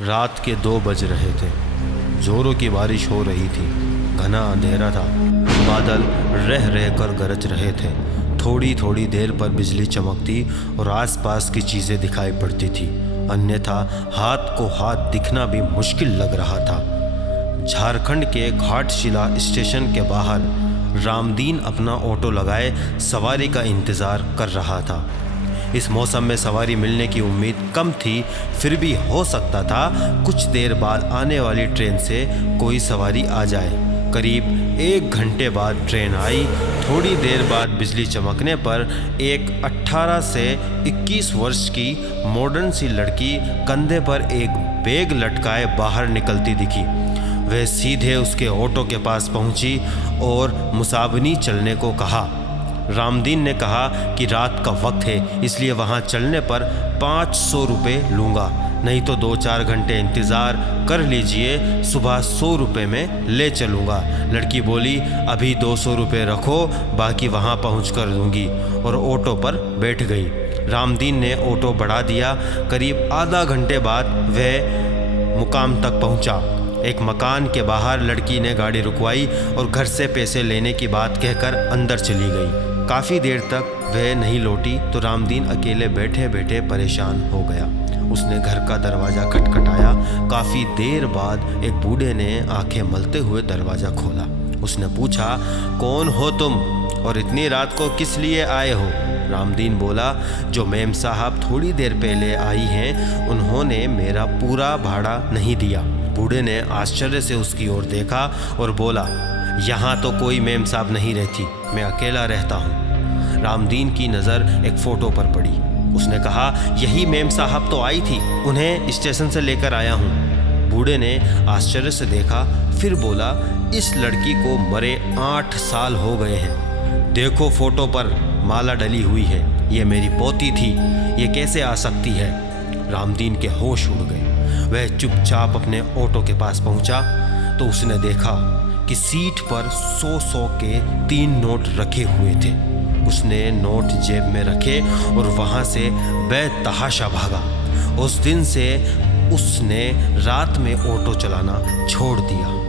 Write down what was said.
रात के 2 बज रहे थे। जोरों की बारिश हो रही थी। घना अंधेरा था। बादल रह रह कर गरज रहे थे। थोड़ी थोड़ी देर पर बिजली चमकती और आसपास की चीज़ें दिखाई पड़ती थी, अन्यथा हाथ को हाथ दिखना भी मुश्किल लग रहा था। झारखंड के घाटशिला स्टेशन के बाहर रामदीन अपना ऑटो लगाए सवारी का इंतज़ार कर रहा था। इस मौसम में सवारी मिलने की उम्मीद कम थी, फिर भी हो सकता था कुछ देर बाद आने वाली ट्रेन से कोई सवारी आ जाए। करीब 1 घंटे बाद ट्रेन आई। थोड़ी देर बाद बिजली चमकने पर एक 18 से 21 वर्ष की मॉडर्न सी लड़की कंधे पर एक बैग लटकाए बाहर निकलती दिखी। वह सीधे उसके ऑटो के पास पहुंची और मुसाबनी चलने को कहा। रामदीन ने कहा कि रात का वक्त है, इसलिए वहां चलने पर 500 रुपये लूँगा, नहीं तो 2-4 घंटे इंतज़ार कर लीजिए, सुबह 100 रुपये में ले चलूँगा। लड़की बोली, अभी 200 रुपये रखो, बाकी वहाँ पहुँच कर दूँगी, और ऑटो पर बैठ गई। रामदीन ने ऑटो बढ़ा दिया। करीब आधा घंटे बाद वह मुकाम तक पहुँचा। एक मकान के बाहर लड़की ने गाड़ी रुकवाई और घर से पैसे लेने की बात कहकर अंदर चली गई। काफ़ी देर तक वह नहीं लौटी तो रामदीन अकेले बैठे बैठे परेशान हो गया। उसने घर का दरवाज़ा खटखटाया। काफ़ी देर बाद एक बूढ़े ने आंखें मलते हुए दरवाज़ा खोला। उसने पूछा, कौन हो तुम और इतनी रात को किस लिए आए हो? रामदीन बोला, जो मेम साहब थोड़ी देर पहले आई हैं, उन्होंने मेरा पूरा भाड़ा नहीं दिया। बूढ़े ने आश्चर्य से उसकी ओर देखा और बोला, यहाँ तो कोई मेम साहब नहीं रहती, मैं अकेला रहता हूँ। रामदीन की नज़र एक फ़ोटो पर पड़ी। उसने कहा, यही मेम साहब तो आई थी, उन्हें स्टेशन से लेकर आया हूँ। बूढ़े ने आश्चर्य से देखा, फिर बोला, इस लड़की को मरे 8 साल हो गए हैं। देखो फ़ोटो पर माला डली हुई है, ये मेरी पोती थी, ये कैसे आ सकती है? रामदीन के होश उड़ गए। वह चुपचाप अपने ऑटो के पास पहुंचा तो उसने देखा कि सीट पर 100-100 के 3 नोट रखे हुए थे। उसने नोट जेब में रखे और वहां से बेतहाशा भागा। उस दिन से उसने रात में ऑटो चलाना छोड़ दिया।